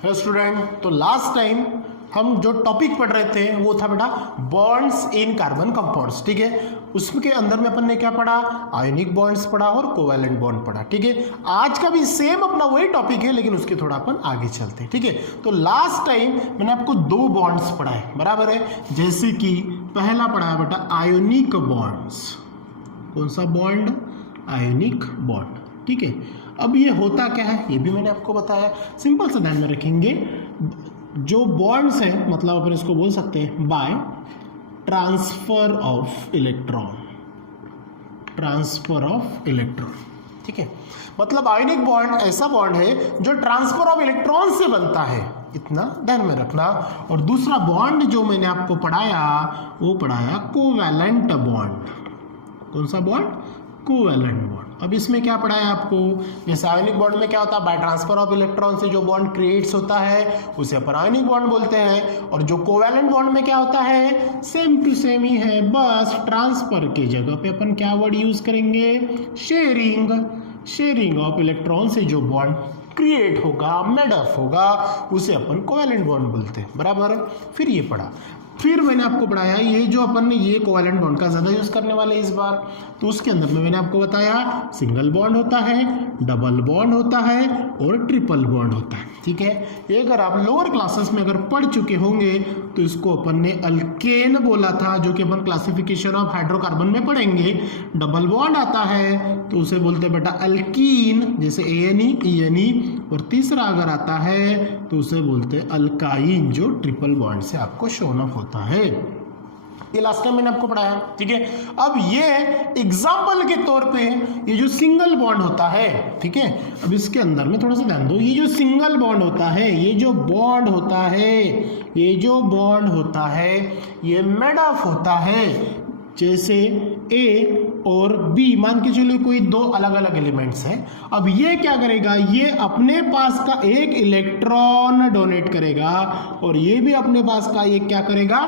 Hello student, तो last time हम जो टॉपिक पढ़ रहे थे वो था बेटा बॉन्ड्स इन कार्बन कंपाउंड्स। ठीक है, उसके अंदर में अपन ने क्या पढ़ा, आयोनिक बॉन्ड्स पढ़ा और कोवैलेंट बॉन्ड पढ़ा। ठीक है, आज का भी सेम अपना वही टॉपिक है लेकिन उसके थोड़ा अपन आगे चलते हैं। ठीक है, तो लास्ट टाइम मैंने आपको दो बॉन्ड्स पढ़ाए, बराबर है। जैसे कि पहला पढ़ाया बेटा आयोनिक बॉन्ड्स। कौन सा बॉन्ड? Ionic bond. ठीक है, अब ये होता क्या है ये भी मैंने आपको बताया। सिंपल सा ध्यान में रखेंगे, जो बॉन्ड्स हैं मतलब अपन इसको बोल सकते हैं by transfer of electron. Transfer of electron, ठीक है, मतलब आयोनिक बॉन्ड ऐसा बॉन्ड है जो ट्रांसफर ऑफ इलेक्ट्रॉन से बनता है, इतना ध्यान में रखना। और दूसरा बॉन्ड जो मैंने आपको पढ़ाया वो पढ़ाया कोवैलेंट बॉन्ड। कौन सा बॉन्ड? Covalent bond. अब इसमें क्या पढ़ाया आपको, जैसे आयोनिक बॉन्ड में क्या होता है, बाय ट्रांसफर ऑफ इलेक्ट्रॉन से जो बॉन्ड क्रिएट्स होता है उसे अपन आयोनिक बॉन्ड बोलते हैं। और जो कोवैलेंट बॉन्ड में क्या होता है, सेम टू सेम ही है, बस ट्रांसफर की जगह पे अपन क्या वर्ड यूज करेंगे, शेयरिंग। शेयरिंग ऑफ इलेक्ट्रॉन से जो बॉन्ड क्रिएट होगा, मेडअप होगा, उसे अपन कोवैलेंट बॉन्ड बोलते हैं, बराबर। फिर ये पढ़ा, फिर मैंने आपको पढ़ाया ये जो अपन ने ये कोवैलेंट बॉन्ड का ज़्यादा यूज़ करने वाले इस बार, तो उसके अंदर में मैंने आपको बताया सिंगल बॉन्ड होता है, डबल बॉन्ड होता है और ट्रिपल बॉन्ड होता है। ठीक है, ये अगर आप लोअर क्लासेस में अगर पढ़ चुके होंगे तो इसको अपन ने अल्केन बोला था, जो कि अपन क्लासिफिकेशन ऑफ हाइड्रोकार्बन में पढ़ेंगे। डबल बॉन्ड आता है तो उसे बोलते हैं बेटा अल्कीन, जैसे ANE ENE। और तीसरा अगर आता है तो उसे बोलते हैं अल्काइन, जो ट्रिपल बॉन्ड से आपको शोन ऑफ होता है। ये लास्ट टाइम मैंने आपको पढ़ाया। ठीक है, अब ये एग्जाम्पल के तौर पे ये जो सिंगल बॉन्ड होता है, ठीक है, अब इसके अंदर में थोड़ा सा ध्यान दो, ये जो सिंगल बॉन्ड होता है, ये जो बॉन्ड होता है, ये जो बॉन्ड होता है, ये मेडअप होता है जैसे A और B, मान के चलिए कोई दो अलग अलग एलिमेंट्स हैं। अब ये क्या करेगा, ये अपने पास का एक इलेक्ट्रॉन डोनेट करेगा और ये भी अपने पास का एक क्या करेगा,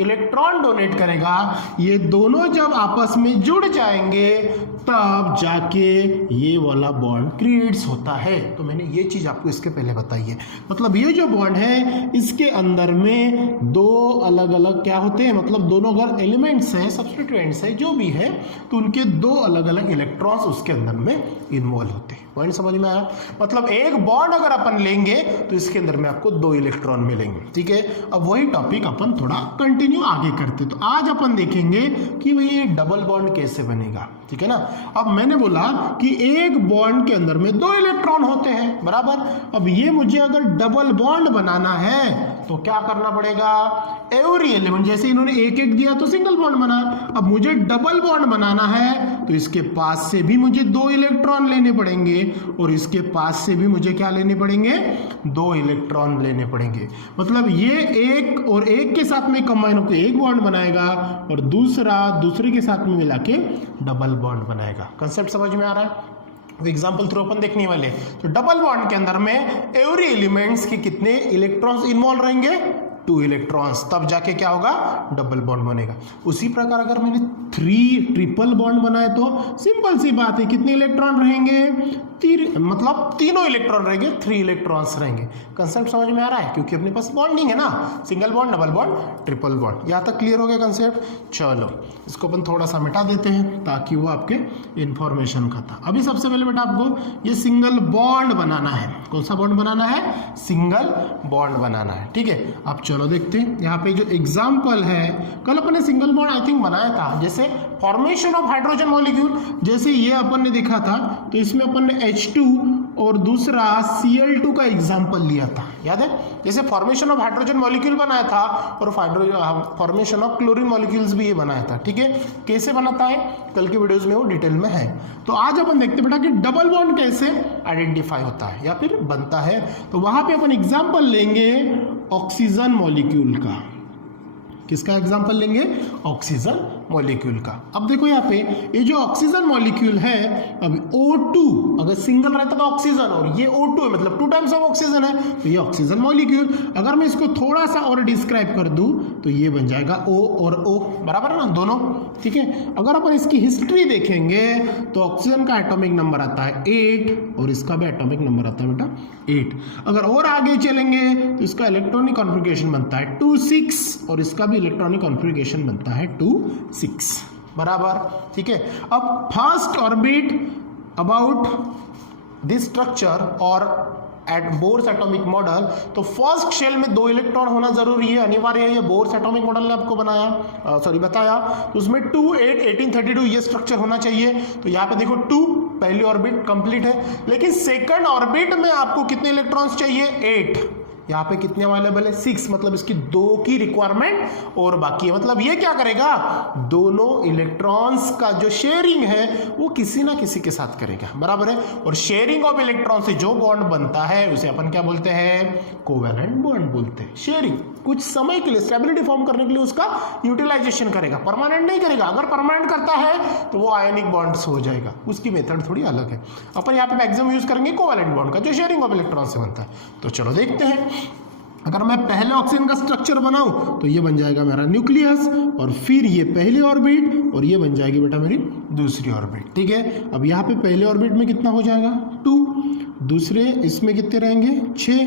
इलेक्ट्रॉन डोनेट करेगा। ये दोनों जब आपस में जुड़ जाएंगे तब जाके ये वाला बॉन्ड क्रिएट्स होता है। तो मैंने ये चीज आपको इसके पहले बताई है। मतलब ये जो बॉन्ड है इसके अंदर में दो अलग अलग क्या होते हैं, मतलब दोनों अगर एलिमेंट्स हैं, सब्स्टिट्यूएंट्स हैं, जो भी है, तो उनके दो अलग अलग इलेक्ट्रॉन्स उसके अंदर में इन्वॉल्व होते हैं। पॉइंट समझ में आया? मतलब एक बॉन्ड अगर अपन लेंगे तो इसके अंदर में आपको दो इलेक्ट्रॉन मिलेंगे। ठीक है, अब वही टॉपिक अपन थोड़ा कंटिन्यू आगे करते। तो आज अपन देखेंगे कि भाई ये डबल बॉन्ड कैसे बनेगा। ठीक है ना। अब मैंने बोला कि एक बॉन्ड के अंदर में दो इलेक्ट्रॉन होते हैं, बराबर। अब ये मुझे अगर डबल बॉन्ड बनाना है तो क्या करना पड़ेगा, एवरी एलिमेंट, जैसे इन्होंने एक एक दिया तो सिंगल बॉन्ड बना, अब मुझे डबल बॉन्ड बनाना है तो इसके पास से भी मुझे दो इलेक्ट्रॉन लेने पड़ेंगे और इसके पास से भी मुझे क्या लेने पड़ेंगे, दो इलेक्ट्रॉन लेने पड़ेंगे। मतलब ये एक और एक के साथ में कंबाइन होकर एक बॉन्ड बनाएगा और दूसरा दूसरे के साथ में मिला के डबल बॉन्ड बनाएगा। कंसेप्ट समझ में आ रहा है? एग्जाम्पल थ्रू अपन देखने वाले। तो डबल बॉन्ड के अंदर में एवरी एलिमेंट्स के कितने इलेक्ट्रॉन्स इन्वॉल्व रहेंगे, 2 इलेक्ट्रॉन्स, तब जाके क्या होगा, डबल बॉन्ड बनेगा। उसी प्रकार अगर मैंने 3 ट्रिपल बॉन्ड बनाए तो सिंपल सी बात है, कितने इलेक्ट्रॉन रहेंगे, मतलब तीनों इलेक्ट्रॉन रहेंगे, 3 इलेक्ट्रॉन्स रहेंगे। कंसेप्ट समझ में आ रहा है? क्योंकि अपने पास बॉन्डिंग है ना, single bond, double bond, triple bond. यहाँ तक क्लियर हो गया कंसेप्ट? चलो इसको अपन थोड़ा सा मिटा देते हैं ताकि वो आपके इंफॉर्मेशन का था। अभी सबसे पहले बेटा आपको ये सिंगल बॉन्ड बनाना है। कौन सा बॉन्ड बनाना है? सिंगल बॉन्ड बनाना है। ठीक है, अब चलो देखते हैं। यहाँ पे जो एग्जाम्पल है, कल अपन ने सिंगल बॉन्ड आई थिंक बनाया था, जैसे फॉर्मेशन ऑफ हाइड्रोजन मॉलिक्यूल, जैसे ये अपन ने देखा था, तो इसमें अपन ने H2 और दूसरा Cl2 का एग्जाम्पल लिया था, याद है? जैसे फॉर्मेशन ऑफ हाइड्रोजन मॉलिक्यूल बनाया था और फॉर्मेशन ऑफ क्लोरीन मॉलिक्यूल्स भी ये बनाया था। ठीक है, कैसे बनाता है कल की वीडियोस में वो डिटेल में है। तो आज अपन देखते बेटा कि डबल बॉन्ड कैसे आइडेंटिफाई होता है या फिर बनता है। तो वहां पे अपन एग्जाम्पल लेंगे ऑक्सीजन मॉलिक्यूल का। किसका एग्जाम्पल लेंगे? ऑक्सीजन मॉलिक्यूल का। अब देखो यहाँ पे ये जो ऑक्सीजन मॉलिक्यूल है, अभी O2 अगर सिंगल रहता तो ऑक्सीजन, और ये O2 है मतलब 2 टाइम्स ऑफ ऑक्सीजन है, तो ये ऑक्सीजन मॉलिक्यूल। अगर मैं इसको थोड़ा सा और डिस्क्राइब कर दूं तो ये बन जाएगा O और O, बराबर है ना दोनों, ठीक है। अगर अपन इसकी हिस्ट्री देखेंगे तो ऑक्सीजन का एटॉमिक नंबर आता है 8 और इसका भी एटॉमिक नंबर आता है बेटा 8। अगर और आगे चलेंगे तो इसका इलेक्ट्रॉनिक कॉन्फ़िगरेशन बनता है 2,6 और इसका भी इलेक्ट्रॉनिक कॉन्फ़िगरेशन बनता है 2,6, बराबर, ठीक है। अब first orbit about this structure और एट बोर्स एटॉमिक मॉडल, तो फर्स्ट शेल में 2 इलेक्ट्रॉन होना जरूरी है, अनिवार्य है, ये बोर्स एटॉमिक मॉडल ने आपको बताया। तो उसमें 2, 8, 18, 32 ये स्ट्रक्चर होना चाहिए। तो यहाँ पे देखो 2 पहली ऑर्बिट कंप्लीट है, लेकिन सेकंड ऑर्बिट में आपको कितने इलेक्ट्रॉन्स चाहिए? 8। यहाँ पे कितने अवेलेबल है? 6, मतलब इसकी 2 की रिक्वायरमेंट और बाकी है। मतलब ये क्या करेगा? दोनों इलेक्ट्रॉन्स का जो शेयरिंग है वो किसी ना किसी के साथ करेगा, बराबर है। और शेयरिंग ऑफ इलेक्ट्रॉन से जो बॉन्ड बनता है उसे अपन क्या बोलते हैं? कोवैलेंट बॉन्ड बोलते हैं। शेयरिंग कुछ समय के लिए स्टेबिलिटी फॉर्म करने के लिए उसका यूटिलाइजेशन करेगा, परमानेंट नहीं करेगा। अगर परमानेंट करता है तो वो आयनिक बॉन्ड्स हो जाएगा, उसकी मेथड थोड़ी अलग है। अपन यहाँ पे मैक्सिमम यूज करेंगे कोवैलेंट बॉन्ड का जो शेयरिंग ऑफ इलेक्ट्रॉन से बनता है। तो चलो देखते हैं। अगर मैं पहले ऑक्सीजन का स्ट्रक्चर बनाऊं तो ये बन जाएगा मेरा न्यूक्लियस, और फिर ये पहली ऑर्बिट, और ये बन जाएगी बेटा मेरी दूसरी ऑर्बिट, ठीक है। अब यहाँ पे पहले ऑर्बिट में कितना हो जाएगा? 2, दूसरे इसमें कितने रहेंगे? 6,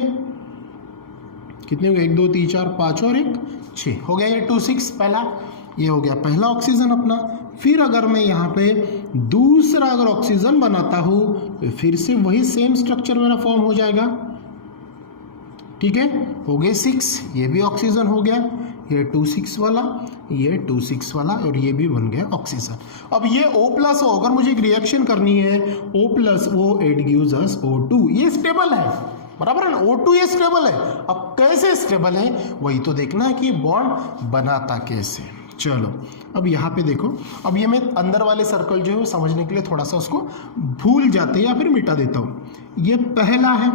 कितने हो गए? 1, 2, 3, 4, 5 और 1, 6 हो गया। ये 2,6 पहला, ये हो गया पहला ऑक्सीजन अपना। फिर अगर मैं यहाँ पे दूसरा अगर ऑक्सीजन बनाता हूँ तो फिर से वही सेम स्ट्रक्चर मेरा फॉर्म हो जाएगा, ठीक है। हो गए 6, ये भी ऑक्सीजन हो गया, ये 2,6 वाला, ये 2,6 वाला, और ये भी बन गया ऑक्सीजन। अब ये O+ O, अगर मुझे एक रिएक्शन करनी है O+ O, it gives us O2। ये स्टेबल है, बराबर है ना, O2 ये स्टेबल है। अब कैसे स्टेबल है वही तो देखना है कि बॉन्ड बनाता कैसे। चलो अब यहाँ पे देखो, अब ये मैं अंदर वाले सर्कल जो है समझने के लिए थोड़ा सा उसको भूल जाते हैं या फिर मिटा देता हूँ। ये पहला है,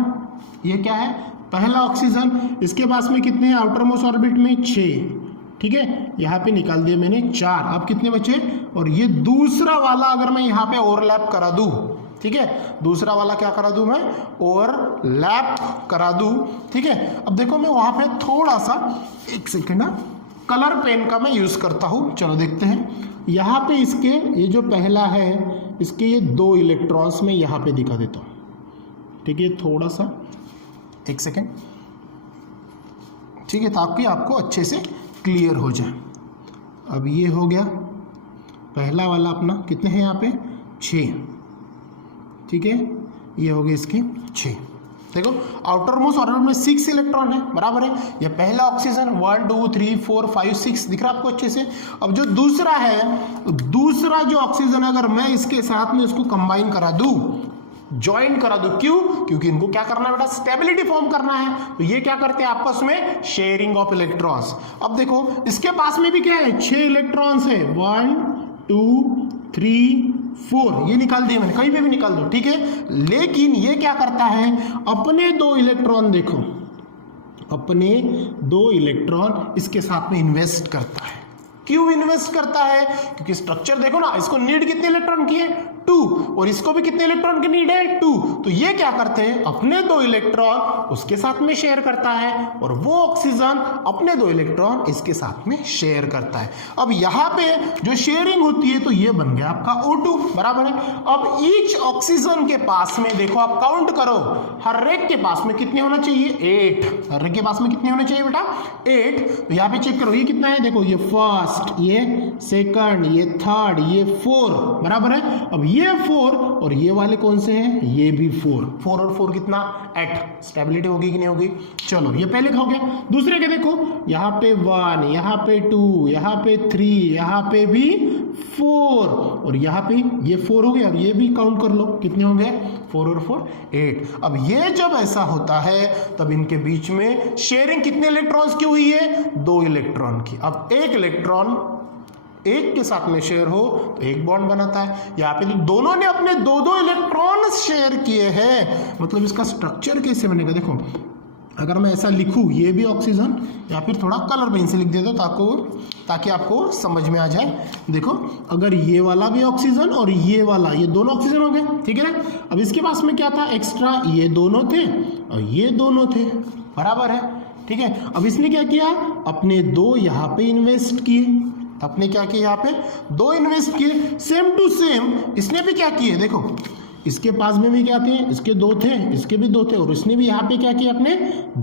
ये क्या है? पहला ऑक्सीजन। इसके पास में कितने हैं आउटर मोस्ट ऑर्बिट में? 6, ठीक है। यहाँ पे निकाल दिए मैंने 4, अब कितने बचे? और ये दूसरा वाला अगर मैं यहाँ पे ओवरलैप करा दूँ, ठीक है, दूसरा वाला क्या करा दूं मैं? ओवरलैप करा दूं, ठीक है। अब देखो मैं वहां पे थोड़ा सा, एक सेकेंड ना, कलर पेन का मैं यूज करता हूं। चलो देखते हैं। यहाँ पे इसके ये जो पहला है इसके ये 2 इलेक्ट्रॉन्स में यहाँ पे दिखा देता हूँ, ठीक है। थोड़ा सा एक सेकेंड, ठीक है, ताकि आपको अच्छे से क्लियर हो जाए। अब ये हो गया पहला वाला अपना, कितने हैं यहाँ पे? 6, ठीक है। ये हो गए इसके 6। देखो आउटर मोस्ट ऑर्बिट में 6 इलेक्ट्रॉन है, बराबर है। ये पहला ऑक्सीजन 1, 2, 3, 4, 5, 6 दिख रहा है आपको अच्छे से। अब जो दूसरा है, दूसरा जो ऑक्सीजन अगर मैं इसके साथ में इसको कंबाइन करा दूं, ज्वाइन करा दो, क्यों? क्योंकि इनको क्या करना है बेटा? स्टेबिलिटी फॉर्म करना है। तो ये क्या करते हैं आपस में? Sharing of electrons. अब देखो इसके पास में भी क्या है? 6 इलेक्ट्रॉन्स है, 1, 2, 3, 4, ये निकाल दिए मैंने, कहीं पे भी निकाल दो, ठीक है। लेकिन ये क्या करता है? अपने 2 इलेक्ट्रॉन, देखो अपने 2 इलेक्ट्रॉन इसके साथ में इन्वेस्ट करता है। क्यों इन्वेस्ट करता है? क्योंकि स्ट्रक्चर देखो ना, इसको नीड कितने इलेक्ट्रॉन की है? 2, और इसको भी कितने इलेक्ट्रॉन की नीड है? 2। तो ये क्या करते हैं? अपने 2 इलेक्ट्रॉन उसके साथ में शेयर करता है, और वो ऑक्सीजन अपने 2 इलेक्ट्रॉन इसके साथ में शेयर करता है। अब यहाँ पे जो शेयरिंग होती है तो ये बन गया आपका O2, बराबर है। अब ईच ऑक्सीजन के पास में देखो, आप काउंट करो, हर एक के पास में कितने होना चाहिए? 8। हर एक के पास में कितने होने चाहिए बेटा? 8। तो यहाँ पे चेक करो, ये कितना है? देखो ये फर्स्ट, ये सेकंड, ये थर्ड, ये 4, बराबर है। अब ये 4 और ये वाले कौन से हैं? ये भी 4। 4 और 4 कितना? 8। स्टेबिलिटी होगी कि नहीं होगी? चलो ये पहले का हो गया। दूसरे के देखो, यहाँ पे 1, यहाँ पे 2, यहाँ पे 3, यहाँ पे भी 4, और यहाँ पे ये 4 हो गया। और ये भी काउंट कर लो, कितने हो गए? 4 और 4 8। अब ये जब ऐसा होता है तब इनके बीच में शेयरिंग कितने इलेक्ट्रॉन्स की हुई है? 2 इलेक्ट्रॉन की। अब एक इलेक्ट्रॉन एक के साथ में शेयर हो तो एक बॉन्ड बनाता है। यहाँ पे दोनों ने अपने 2-2 इलेक्ट्रॉन शेयर किए हैं, मतलब इसका स्ट्रक्चर कैसे बनेगा? देखो अगर मैं ऐसा लिखूँ ये भी ऑक्सीजन, या फिर थोड़ा कलर पेन से लिख देता ताकि आपको समझ में आ जाए। देखो अगर ये वाला भी ऑक्सीजन और ये वाला, ये दोनों ऑक्सीजन हो गए, ठीक है ना। अब इसके पास में क्या था एक्स्ट्रा, ये दोनों थे और ये दोनों थे, बराबर है, ठीक है। अब इसने क्या किया, अपने दो यहाँ पे इन्वेस्ट किए, अपने क्या किए यहाँ पे दो इन्वेस्ट किए। सेम टू सेम इसने भी क्या किए, देखो इसके पास में भी क्या थे, इसके दो थे, इसके भी दो थे, और इसने भी यहाँ पे क्या किया, अपने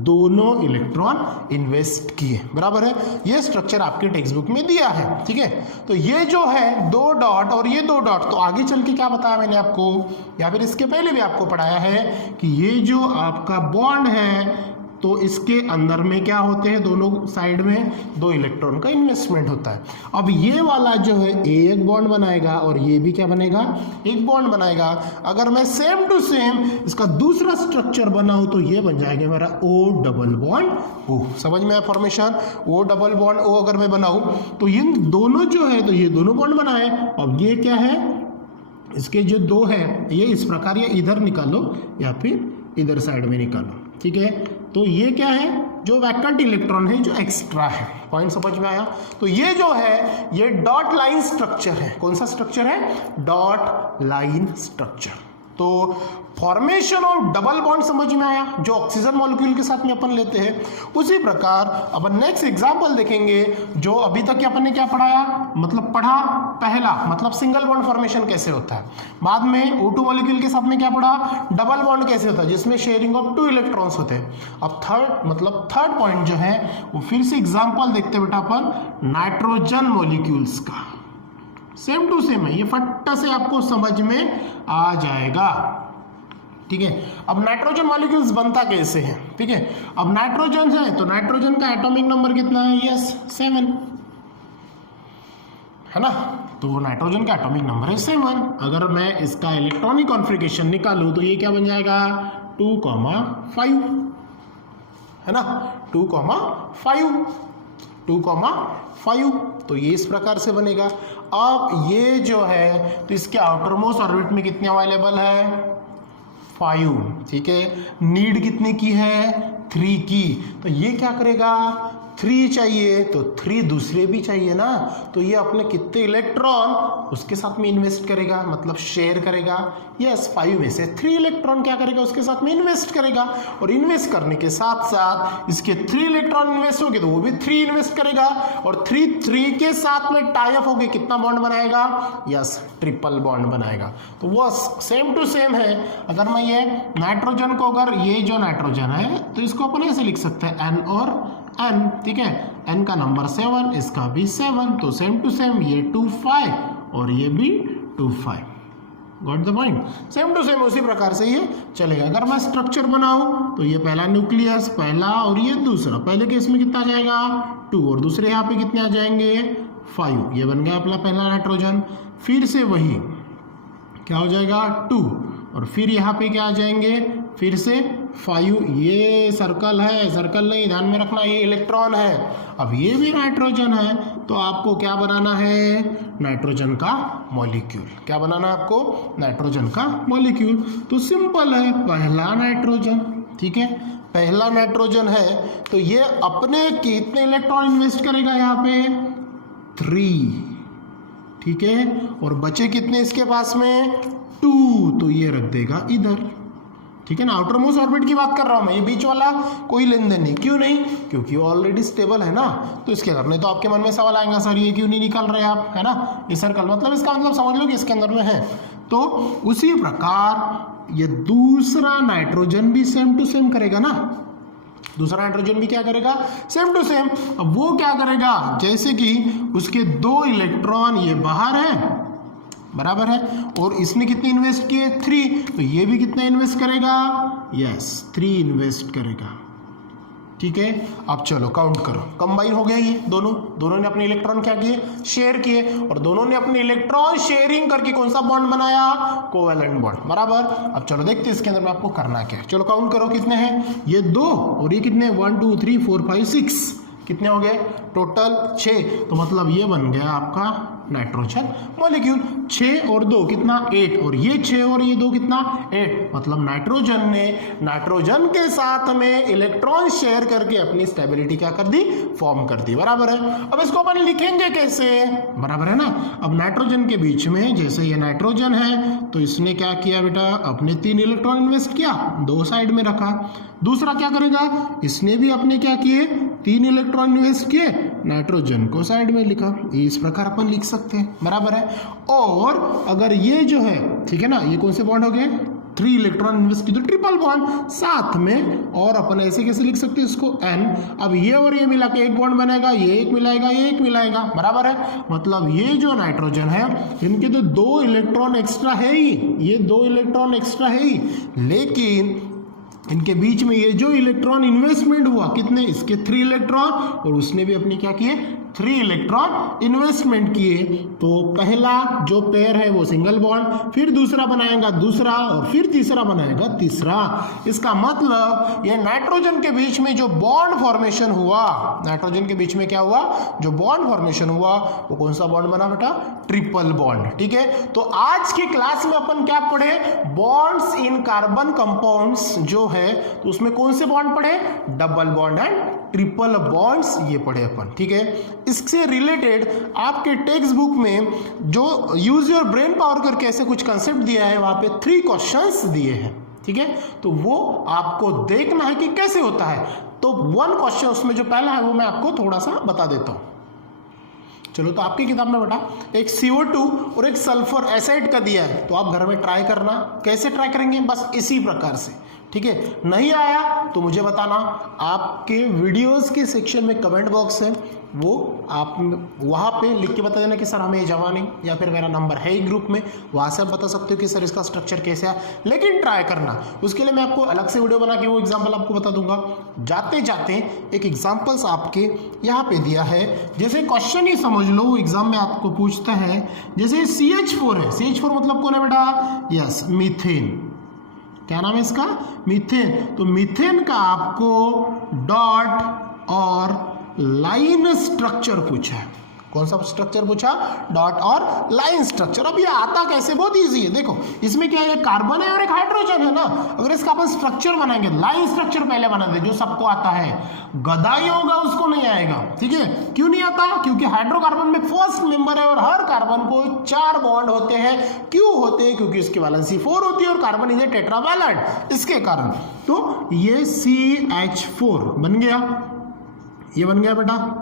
दोनों इलेक्ट्रॉन इन्वेस्ट किए, बराबर है। ये स्ट्रक्चर आपके टेक्स्ट बुक में दिया है, ठीक है। तो ये जो है दो डॉट और ये दो डॉट, तो आगे चल के क्या बताया मैंने आपको, या फिर इसके पहले भी आपको पढ़ाया है कि ये जो आपका बॉन्ड है तो इसके अंदर में क्या होते हैं, दोनों साइड में दो इलेक्ट्रॉन का इन्वेस्टमेंट होता है। अब ये वाला जो है एक बॉन्ड बनाएगा और ये भी क्या बनेगा, एक बॉन्ड बनाएगा। अगर मैं सेम टू सेम इसका दूसरा स्ट्रक्चर बनाऊं तो ये बन जाएगा मेरा O डबल बॉन्ड O। समझ में आया formation, O double bond O अगर मैं बनाऊं तो ये दोनों जो है, तो ये दोनों बॉन्ड बनाए। अब ये क्या है, इसके जो दो है ये इस प्रकार, ये इधर निकालो या फिर इधर साइड में निकालो, ठीक है। तो ये क्या है, जो वैकेंट इलेक्ट्रॉन है जो एक्स्ट्रा है, पॉइंट समझ में आया। तो ये जो है ये डॉट लाइन स्ट्रक्चर है। कौन सा स्ट्रक्चर है, डॉट लाइन स्ट्रक्चर। तो फॉर्मेशन ऑफ डबल बॉन्ड समझ में आया, जो ऑक्सीजन मॉलिक्यूल के साथ में अपन लेते हैं। उसी प्रकार अपन नेक्स्ट एग्जांपल देखेंगे, जो अभी तक अपन ने क्या पढ़ाया, मतलब पढ़ा पहला मतलब सिंगल बॉन्ड फॉर्मेशन कैसे होता है, बाद में O2 मॉलिक्यूल के साथ में क्या पढ़ा, डबल बॉन्ड कैसे होता है जिसमें शेयरिंग ऑफ 2 इलेक्ट्रॉन्स होते हैं। अब थर्ड पॉइंट जो है वो फिर से एग्जाम्पल देखते बेटा अपन नाइट्रोजन मॉलिक्यूल्स का। सेम टू सेम है, ये फट्टा से आपको समझ में आ जाएगा, ठीक है। अब नाइट्रोजन मॉलिक्यूल्स बनता कैसे है, ठीक है। अब नाइट्रोजन है तो नाइट्रोजन का एटॉमिक नंबर कितना है, यस 7 है ना। तो नाइट्रोजन का एटॉमिक नंबर है 7। अगर मैं इसका इलेक्ट्रॉनिक कॉन्फ़िगरेशन निकालूं तो ये क्या बन जाएगा 2,5 है ना, 2,5 तो ये इस प्रकार से बनेगा। अब ये जो है तो इसके आउटर मोस्ट ऑर्बिट में कितने अवेलेबल है 5, ठीक है। नीड कितने की है 3 की, तो ये क्या करेगा 3 चाहिए तो 3 दूसरे भी चाहिए ना, तो ये अपने कितने इलेक्ट्रॉन उसके साथ में इन्वेस्ट करेगा, मतलब शेयर करेगा। यस 5 में से 3 इलेक्ट्रॉन क्या करेगा उसके साथ में इन्वेस्ट करेगा, और इन्वेस्ट करने के साथ साथ इसके 3 इलेक्ट्रॉन इन्वेस्ट होंगे तो वो भी 3 इन्वेस्ट करेगा, और 3 के साथ में टाई अप होके कितना बॉन्ड बनाएगा, यस ट्रिपल बॉन्ड बनाएगा। तो वो सेम टू सेम है। अगर मैं ये नाइट्रोजन को, अगर ये जो नाइट्रोजन है तो इसको अपन ऐसे लिख सकते हैं N और N, ठीक है। N का नंबर 7, इसका भी 7, तो सेम टू सेम ये 2,5 और ये भी 2,5। Got the point. Same to same उसी प्रकार से ये चलेगा। अगर मैं स्ट्रक्चर बनाऊं तो ये पहला न्यूक्लियस पहला और ये दूसरा, पहले केस में कितना आ जाएगा 2 और दूसरे यहाँ पे कितने आ जाएंगे 5। ये बन गया अपना पहला नाइट्रोजन। फिर से वही क्या हो जाएगा 2, और फिर यहाँ पे क्या आ जाएंगे फिर से 5। ये सर्कल है, सर्कल नहीं ध्यान में रखना, ये इलेक्ट्रॉन है। अब ये भी नाइट्रोजन है तो आपको क्या बनाना है नाइट्रोजन का मॉलिक्यूल। क्या बनाना है आपको नाइट्रोजन का मॉलिक्यूल। तो सिंपल है, पहला नाइट्रोजन, ठीक है, पहला नाइट्रोजन है तो ये अपने कितने इलेक्ट्रॉन इन्वेस्ट करेगा यहाँ पे 3, ठीक है, और बचे कितने इसके पास में 2, तो ये रख देगा इधर, ठीक है ना। आउटर मोस्ट ऑर्बिट की बात कर रहा हूं मैं, ये बीच वाला कोई लेन देन नहीं। क्यों नहीं, क्योंकि ऑलरेडी स्टेबल है ना, तो इसके अंदर नहीं। तो आपके मन में सवाल आएगा सर ये क्यों नहीं निकाल रहे आप, है ना, ये सर्कल, मतलब इसका मतलब समझ लो कि इसके अंदर में है। तो उसी प्रकार ये दूसरा नाइट्रोजन भी सेम टू सेम करेगा ना, दूसरा नाइट्रोजन भी क्या करेगा सेम टू सेम। अब वो क्या करेगा, जैसे कि उसके 2 इलेक्ट्रॉन ये बाहर है, बराबर है, और इसने कितने इन्वेस्ट किए 3, तो ये भी कितना इन्वेस्ट करेगा, यस 3 इन्वेस्ट करेगा, ठीक है। अब चलो काउंट करो, कंबाइन हो गया ये दोनों ने अपने इलेक्ट्रॉन क्या किए शेयर किए, और दोनों ने अपने इलेक्ट्रॉन शेयरिंग करके कौन सा बॉन्ड बनाया कोवैलेंट बॉन्ड, बराबर। अब चलो देखते हैं इसके अंदर में आपको करना क्या है। चलो काउंट करो कितने हैं ये 2 और ये कितने 1 2 3 4 5 6, कितने हो गए टोटल 6। तो मतलब ये बन गया आपका नाइट्रोजन मॉलिक्यूल। 6 और 2 कितना 8, और ये 6 और ये 2 कितना 8, मतलब नाइट्रोजन ने नाइट्रोजन के साथ में इलेक्ट्रॉन शेयर करके अपनी स्टेबिलिटी क्या कर दी, फॉर्म कर दी, बराबर है। अब इसको अपन लिखेंगे कैसे, बराबर है ना। अब नाइट्रोजन के बीच में जैसे ये नाइट्रोजन है तो इसने क्या किया बेटा, अपने 3 इलेक्ट्रॉन इन्वेस्ट किया, 2 साइड में रखा। दूसरा क्या करेगा, इसने भी अपने क्या किए, 3 इलेक्ट्रॉन इन्वेस्ट किए, नाइट्रोजन को साइड में लिखा। इस प्रकार अपन लिख सकते हैं, बराबर है। और अगर ये जो है, ठीक है ना, ये कौन से बॉन्ड हो गए, 3 इलेक्ट्रॉन इन्वेस्ट की तो ट्रिपल बॉन्ड साथ में, और अपन ऐसे कैसे लिख सकते हैं इसको n। अब ये और ये मिला के एक बॉन्ड बनेगा, ये एक मिलाएगा, ये एक मिलाएगा, बराबर है। मतलब ये जो नाइट्रोजन है इनके तो 2 इलेक्ट्रॉन एक्स्ट्रा है ही, ये 2 इलेक्ट्रॉन एक्स्ट्रा है ही, लेकिन इनके बीच में ये जो इलेक्ट्रॉन इन्वेस्टमेंट हुआ कितने, इसके 3 इलेक्ट्रॉन, और उसने भी अपनी क्या किए, 3 इलेक्ट्रॉन इन्वेस्टमेंट किए। तो पहला जो पेयर है वो सिंगल बॉन्ड, फिर दूसरा बनाएगा दूसरा, और फिर तीसरा बनाएगा तीसरा। इसका मतलब ये नाइट्रोजन के बीच में जो बॉन्ड फॉर्मेशन हुआ, नाइट्रोजन के बीच में क्या हुआ, जो बॉन्ड फॉर्मेशन हुआ वो कौन सा बॉन्ड बना बेटा, ट्रिपल बॉन्ड, ठीक है। तो आज की क्लास में अपन क्या पढ़े, बॉन्ड्स इन कार्बन कंपाउंड्स जो है, तो उसमें कौन से बॉन्ड पढ़े, double bond and triple bonds, ये पढ़े अपन, ठीक है। इससे रिलेटेड आपके टेक्स्ट बुक में जो यूज योर ब्रेन पावर करके ऐसे कुछ कंसेप्ट दिया है, वहां पे 3 क्वेश्चंस दिए हैं, ठीक है। तो वो आपको देखना है कि कैसे होता है। तो 1 क्वेश्चन उसमें जो पहला है वो मैं आपको थोड़ा सा बता देता हूं। चलो, तो आपकी किताब में बेटा एक CO2 और एक सल्फर एसिड का दिया है, तो आप घर में ट्राई करना। कैसे ट्राई करेंगे, बस इसी प्रकार से, ठीक है। नहीं आया तो मुझे बताना, आपके वीडियोस के सेक्शन में कमेंट बॉक्स है, वो आप वहाँ पे लिख के बता देना कि सर हमें ये जमा नहीं, या फिर मेरा नंबर है ही ग्रुप में, वहाँ से आप बता सकते हो कि सर इसका स्ट्रक्चर कैसे है। लेकिन ट्राई करना, उसके लिए मैं आपको अलग से वीडियो बना के वो एग्जाम्पल आपको बता दूंगा। जाते जाते एक एग्जाम्पल्स आपके यहाँ पे दिया है, जैसे क्वेश्चन ही समझ लो, वो एग्जाम में आपको पूछता है, जैसे CH4 है, CH4 मतलब कौन है बेटा, यस, मीथेन। क्या नाम है इसका, मीथेन। तो मीथेन का आपको डॉट और लाइन स्ट्रक्चर पूछा है। कौन सा स्ट्रक्चर पूछा, डॉट और लाइन स्ट्रक्चर। अब ये आता कैसे, बहुत इजी है। देखो इसमें क्या है, एक कार्बन है और एक हाइड्रोजन है ना। अगर इसका अपन स्ट्रक्चर बनाएंगे, लाइन स्ट्रक्चर पहले बना दे, जो सबको आता है, गदाई होगा उसको नहीं आएगा, ठीक है। क्यों नहीं आता, क्योंकि हाइड्रोकार्बन में फर्स्ट मेंबर है और हर कार्बन को 4 बॉन्ड होते हैं। क्यों होते हैं, क्योंकि इसकी वैलेंसी 4 होती है और कार्बन इज ए टेट्रावैलेंट, इसके कारण। तो ये CH4 बन गया, ये बन गया बेटा,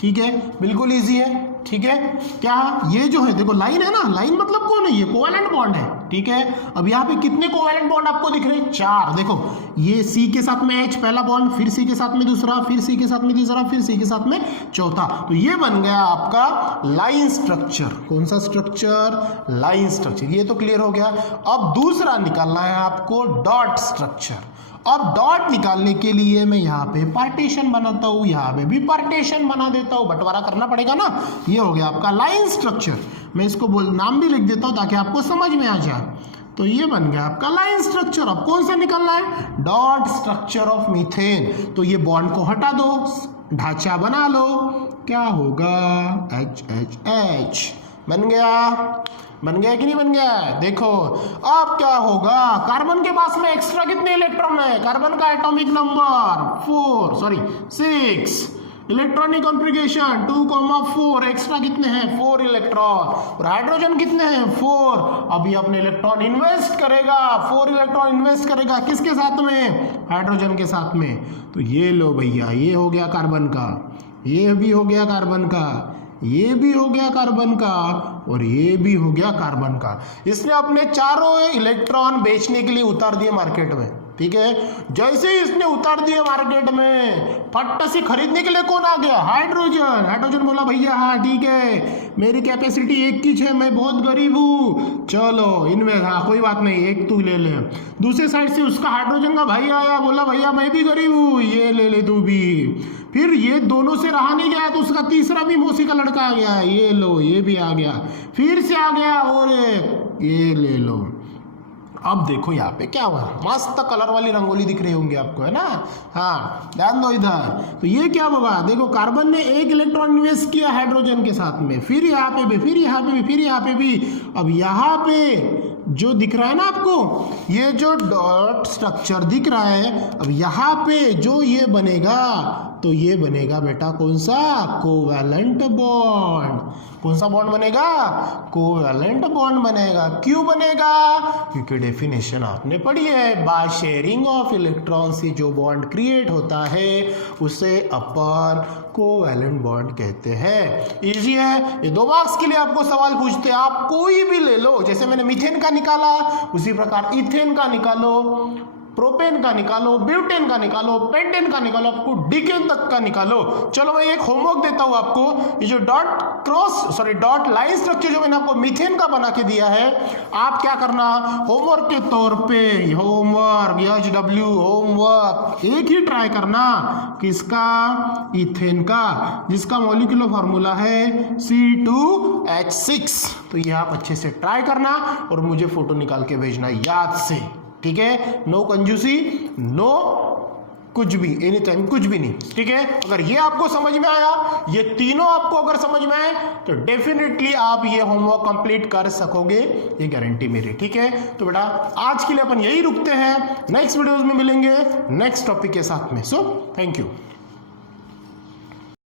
ठीक है, बिल्कुल इजी है, ठीक है। क्या ये जो है, देखो लाइन है ना, लाइन मतलब कौन है, ये कोवैलेंट बॉन्ड है, ठीक है। अब यहाँ पे कितने कोवैलेंट बॉन्ड आपको दिख रहे हैं, 4। देखो ये C के साथ में H पहला बॉन्ड, फिर C के साथ में दूसरा, फिर C के साथ में तीसरा, फिर C के साथ में चौथा। तो ये बन गया आपका लाइन स्ट्रक्चर। कौन सा स्ट्रक्चर, लाइन स्ट्रक्चर। ये तो क्लियर हो गया। अब दूसरा निकालना है आपको डॉट स्ट्रक्चर। अब डॉट निकालने के लिए मैं यहाँ पे पार्टीशन बनाता हूँ, यहाँ पे भी पार्टीशन बना देता हूँ, बंटवारा करना पड़ेगा ना। ये हो गया आपका लाइन स्ट्रक्चर। मैं इसको नाम भी लिख देता हूँ ताकि आपको समझ में आ जाए। तो ये बन गया आपका लाइन स्ट्रक्चर। अब कौन सा निकालना है, डॉट स्ट्रक्चर ऑफ मीथेन। तो ये बॉन्ड को हटा दो, ढांचा बना लो, क्या होगा, HHH बन गया। बन गया कि नहीं बन गया, देखो अब क्या होगा, कार्बन के पास में एक्स्ट्रा कितने इलेक्ट्रॉन है, कार्बन का atomic number 6, electronic configuration 2,4, extra कितने हैं 4 इलेक्ट्रॉन, और हाइड्रोजन कितने हैं 4। अभी अपने इलेक्ट्रॉन इन्वेस्ट करेगा, 4 इलेक्ट्रॉन इन्वेस्ट करेगा किसके साथ में, हाइड्रोजन के साथ में। तो ये लो भैया, ये हो गया कार्बन का, ये भी हो गया कार्बन का, ये भी हो गया कार्बन का, और ये भी हो गया कार्बन का। इसने अपने चारों इलेक्ट्रॉन बेचने के लिए उतार दिए मार्केट में, ठीक है। जैसे ही इसने उतार दिए मार्केट में, फट से खरीदने के लिए कौन आ गया, हाइड्रोजन। हाइड्रोजन बोला भैया हाँ ठीक है, मेरी कैपेसिटी 1 की है, मैं बहुत गरीब हूँ, चलो इनमें, हाँ कोई बात नहीं, 1 तू ले ले। दूसरे साइड से उसका हाइड्रोजन का भाई आया, बोला भैया मैं भी गरीब हूँ, ये ले ले तू भी। फिर ये दोनों से रहा नहीं गया तो उसका तीसरा भी मौसी का लड़का आ गया, ये लो, ये भी आ गया, फिर से आ गया और ये ले लो। अब देखो यहाँ पे क्या हुआ, मस्त कलर वाली रंगोली दिख रही होंगी आपको, है ना। हाँ ध्यान दो इधर, तो ये क्या होगा, देखो कार्बन ने एक इलेक्ट्रॉन निवेश किया हाइड्रोजन के साथ में, फिर यहाँ पे भी, फिर यहाँ पे भी, फिर यहाँ पे भी। अब यहाँ पे जो दिख रहा है ना आपको, ये जो डॉट स्ट्रक्चर दिख रहा है, अब यहाँ पे जो ये बनेगा, तो ये बनेगा बेटा कौन सा, कोवैलेंट बॉन्ड। कौन सा बॉन्ड बनेगा, कोवैलेंट बॉन्ड बनेगा। क्यों बनेगा, क्योंकि डेफिनेशन आपने पढ़ी है, बाय शेयरिंग ऑफ इलेक्ट्रॉन से जो बॉन्ड क्रिएट होता है उसे अपन कोवैलेंट बॉन्ड कहते हैं। इजी है, ये 2 मार्क्स के लिए आपको सवाल पूछते हैं, आप कोई भी ले लो, जैसे मैंने मीथेन का निकाला उसी प्रकार इथेन का निकालो, प्रोपेन का निकालो, ब्यूटेन का निकालो, पेंटेन का निकालो, आपको डिकेन तक का निकालो। चलो मैं एक होमवर्क देता हूं आपको, ये जो डॉट लाइन स्ट्रक्चर जो मैंने आपको मीथेन का बना के दिया है, आप क्या करना, होमवर्क के तौर पे होमवर्क होमवर्क एक ही ट्राई करना, किसका, इथेन का, जिसका मॉलिक्यूलर फॉर्मूला है C2H6। तो ये आप अच्छे से ट्राई करना और मुझे फोटो निकाल के भेजना याद से, ठीक है। नो कंजूसी, नो कुछ भी, एनी टाइम कुछ भी नहीं, ठीक है। अगर ये आपको समझ में आया, ये तीनों आपको अगर समझ में आए, तो डेफिनेटली आप ये होमवर्क कंप्लीट कर सकोगे, ये गारंटी मेरी, ठीक है। तो बेटा आज के लिए अपन यही रुकते हैं, नेक्स्ट वीडियोस में मिलेंगे नेक्स्ट टॉपिक के साथ में। So thank you.